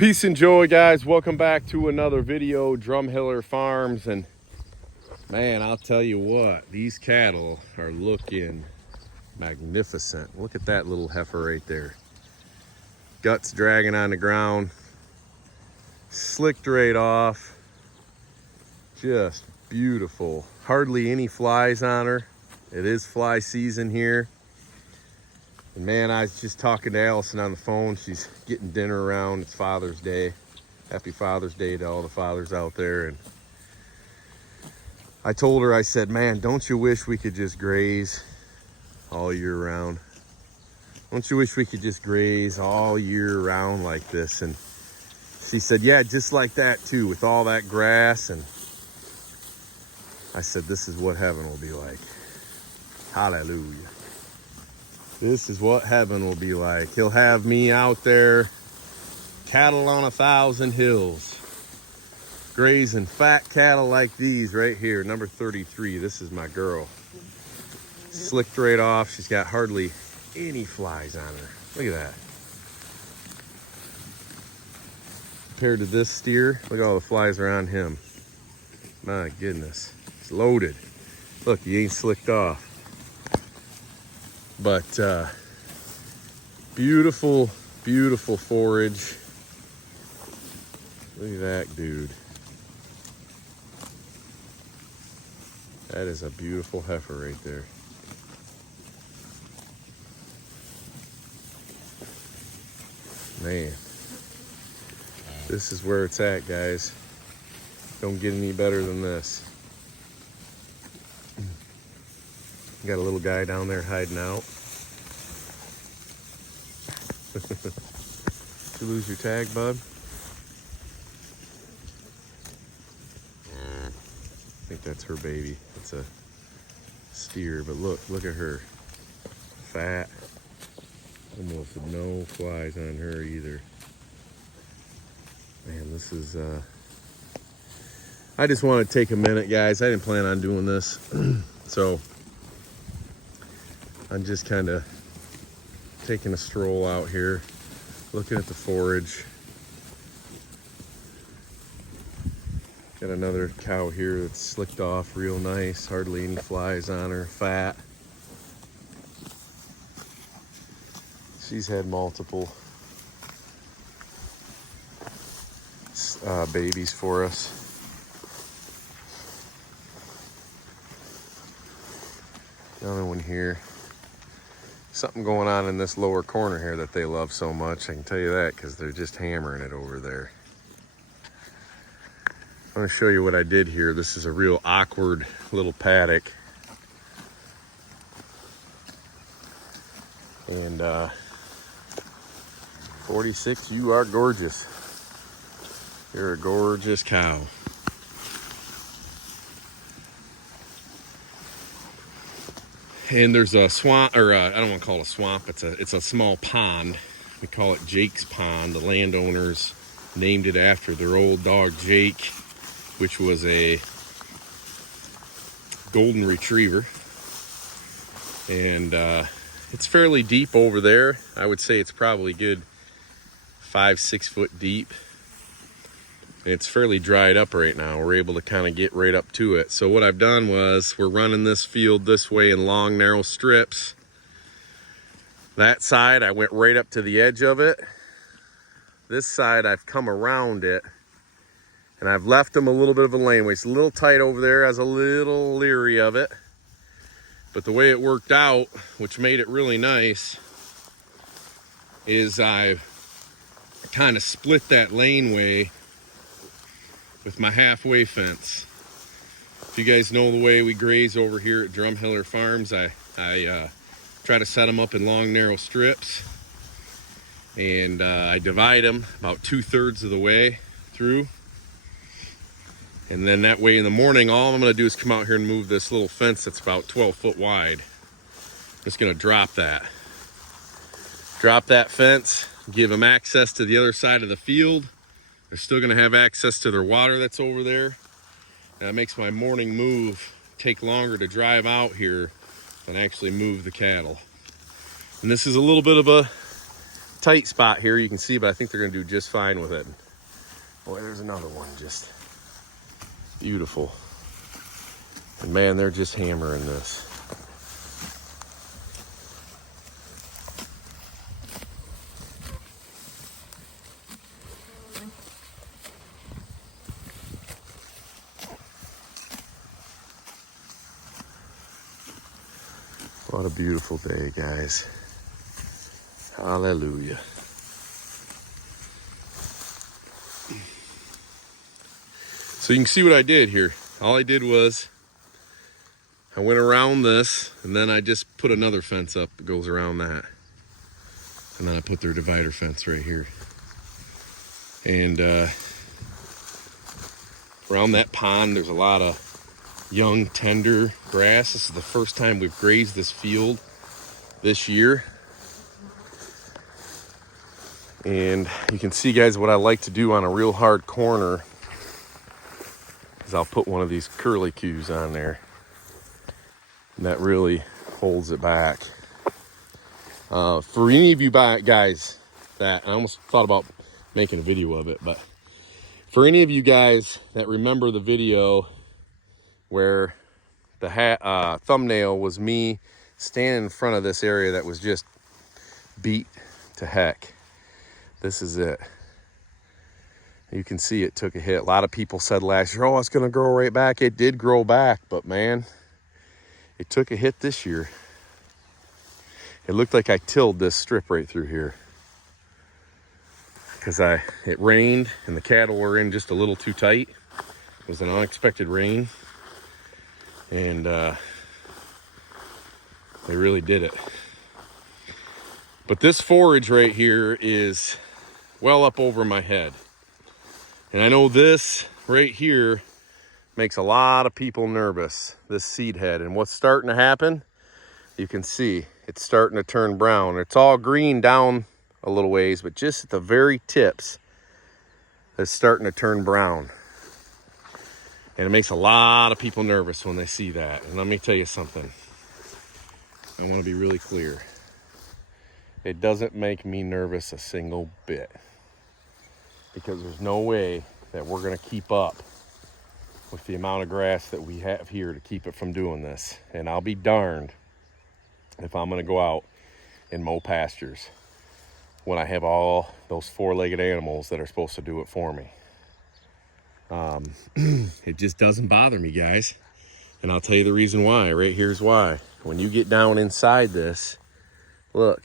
Peace and joy, guys. Welcome back to another video, Drumheller Farms. And man, I'll tell you what, these cattle are looking magnificent. Look at that little heifer right there. Guts dragging on the ground, slicked right off. Just beautiful. Hardly any flies on her. It is fly season here. And man, I was just talking to Allison on the phone. She's getting dinner around. It's Father's Day. Happy Father's Day to all the fathers out there. And I told her, I said, man, don't you wish we could just graze all year round? Don't you wish we could just graze all year round like this? And she said, yeah, just like that too, with all that grass. And I said, this is what heaven will be like. Hallelujah. This is what heaven will be like. He'll have me out there, cattle on 1,000 hills, grazing fat cattle like these right here, number 33. This is my girl. Slicked right off. She's got hardly any flies on her. Look at that. Compared to this steer, look at all the flies are on him. My goodness. It's loaded. Look, he ain't slicked off. But beautiful, beautiful forage. Look at that dude. That is a beautiful heifer right there. Man, this is where it's at, guys. Don't get any better than this. Got a little guy down there hiding out. Did you lose your tag, bud? I think that's her baby. It's a steer, but look at her. Fat. Almost no flies on her either. Man, this is, I just want to take a minute, guys. I didn't plan on doing this. So I'm just kind of taking a stroll out here, looking at the forage. Got another cow here that's slicked off real nice, hardly any flies on her, fat. She's had multiple babies for us. Another one here. Something going on in this lower corner here that they love so much. I can tell you that because they're just hammering it over there. I'm going to show you what I did here. This is a real awkward little paddock. And 46, you are gorgeous. You're a gorgeous cow. And there's a swamp, or I don't want to call it a swamp. It's a small pond. We call it Jake's Pond. The landowners named it after their old dog Jake, which was a golden retriever. And it's fairly deep over there. I would say it's probably good 5-6 foot deep. And it's fairly dried up right now. We're able to kind of get right up to it. So what I've done was we're running this field this way in long, narrow strips. That side, I went right up to the edge of it. This side, I've come around it. And I've left them a little bit of a laneway. It's a little tight over there. I was a little leery of it. But the way it worked out, which made it really nice, is I kind of split that laneway with my halfway fence. If you guys know the way we graze over here at Drumheller Farms, I try to set them up in long, narrow strips. And I divide them about 2/3 of the way through. And then that way in the morning, all I'm gonna do is come out here and move this little fence that's about 12 foot wide. I'm just gonna drop that. Drop that fence, give them access to the other side of the field. They're still gonna have access to their water that's over there. And that makes my morning move take longer to drive out here than actually move the cattle. And this is a little bit of a tight spot here, you can see, but I think they're gonna do just fine with it. Boy, there's another one, just beautiful. And man, they're just hammering this. What a beautiful day, guys. Hallelujah. So you can see what I did here. All I did was I went around this, and then I just put another fence up that goes around that. And then I put their divider fence right here. And around that pond, there's a lot of young, tender grass. This is the first time we've grazed this field this year. And you can see, guys, what I like to do on a real hard corner is I'll put one of these curlicues on there. And that really holds it back. For any of you guys that, I almost thought about making a video of it, but for any of you guys that remember the video where the thumbnail was me standing in front of this area that was just beat to heck, this is it. You can see it took a hit. A lot of people said last year, oh, it's going to grow right back. It did grow back, but man, it took a hit this year. It looked like I tilled this strip right through here because it rained and the cattle were in just a little too tight. It was an unexpected rain, and they really did it. But this forage right here is well up over my head. And I know this right here makes a lot of people nervous, this seed head. And what's starting to happen, you can see it's starting to turn brown. It's all green down a little ways, but just at the very tips, it's starting to turn brown. And it makes a lot of people nervous when they see that. And let me tell you something. I want to be really clear. It doesn't make me nervous a single bit. Because there's no way that we're going to keep up with the amount of grass that we have here to keep it from doing this. And I'll be darned if I'm going to go out and mow pastures when I have all those four-legged animals that are supposed to do it for me. It just doesn't bother me, guys. And I'll tell you the reason why. Right here's why. When you get down inside this, look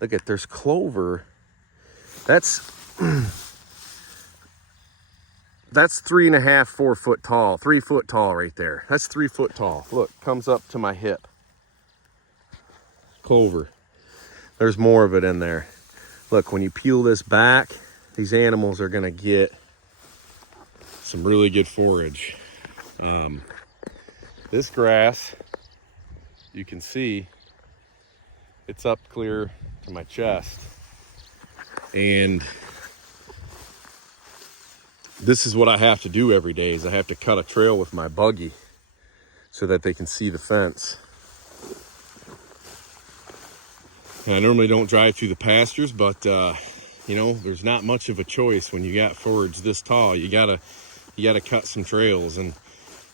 at, there's clover. That's 3.5, 4 foot tall, 3 foot tall right there. That's 3 foot tall. Look, comes up to my hip. Clover. There's more of it in there. Look, when you peel this back, these animals are gonna get some really good forage. This grass, you can see, it's up clear to my chest. And this is what I have to do every day, is I have to cut a trail with my buggy so that they can see the fence. And I normally don't drive through the pastures, but you know, there's not much of a choice when you got forage this tall. You gotta cut some trails. And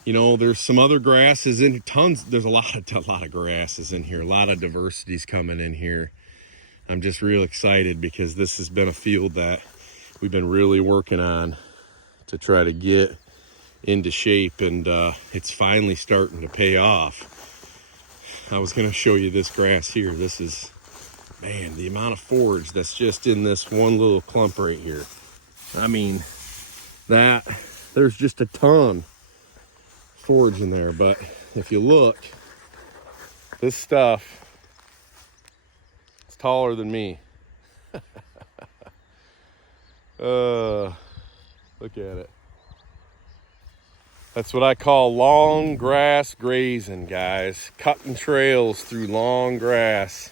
you know, there's some other grasses in tons. There's a lot of grasses in here. A lot of diversity's coming in here. I'm just real excited because this has been a field that we've been really working on to try to get into shape, and it's finally starting to pay off. I was going to show you this grass here. This is, man, the amount of forage that's just in this one little clump right here. I mean, there's just a ton forage in there. But if you look, this stuff is taller than me. Look at it. That's what I call long grass grazing, guys. Cutting trails through long grass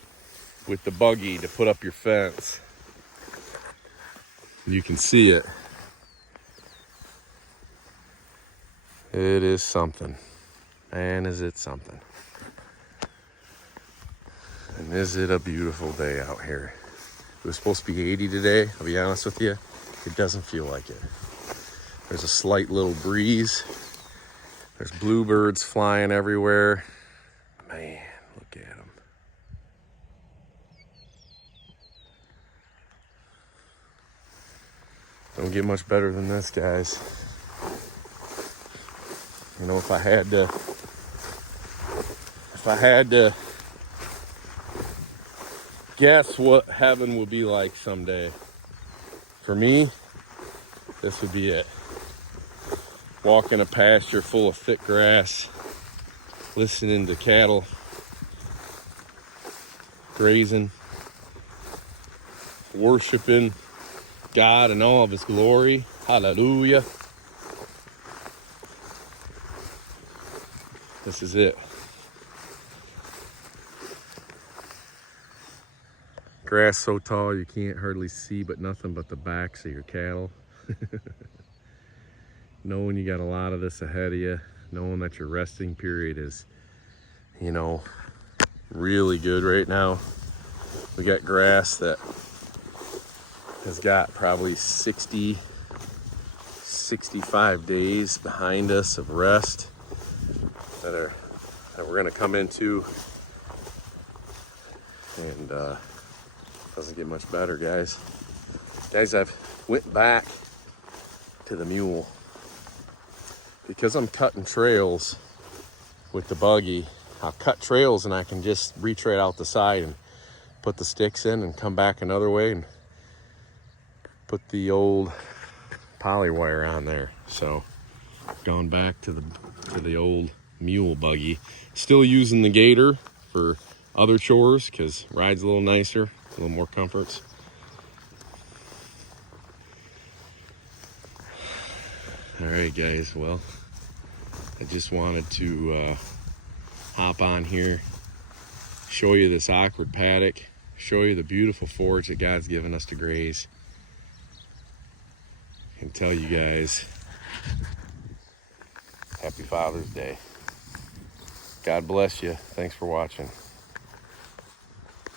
with the buggy to put up your fence. You can see it. It is something. Man, is it something. And is it a beautiful day out here. was supposed to be 80 today. I'll be honest with you, it doesn't feel like it. There's a slight little breeze. There's bluebirds flying everywhere. Man, look at them. Don't get much better than this, guys. You know, if I had to guess what heaven would be like someday, for me, this would be it. Walking a pasture full of thick grass, listening to cattle grazing, worshiping God in all of his glory. Hallelujah. This is it. Grass so tall you can't hardly see but nothing but the backs of your cattle. Knowing you got a lot of this ahead of you, knowing that your resting period is, you know, really good right now. We got grass that has got probably 60, 65 days behind us of rest that we're gonna come into, and doesn't get much better, guys. Guys, I've went back to the mule because I'm cutting trails with the buggy. I'll cut trails and I can just reach right out the side and put the sticks in and come back another way and put the old poly wire on there. So gone back to the old mule buggy. Still using the gator for other chores because ride's a little nicer, a little more comforts. All right, guys, well, I just wanted to hop on here, show you this awkward paddock, show you the beautiful forage that God's given us to graze, and tell you guys happy Father's Day. God bless you. Thanks for watching.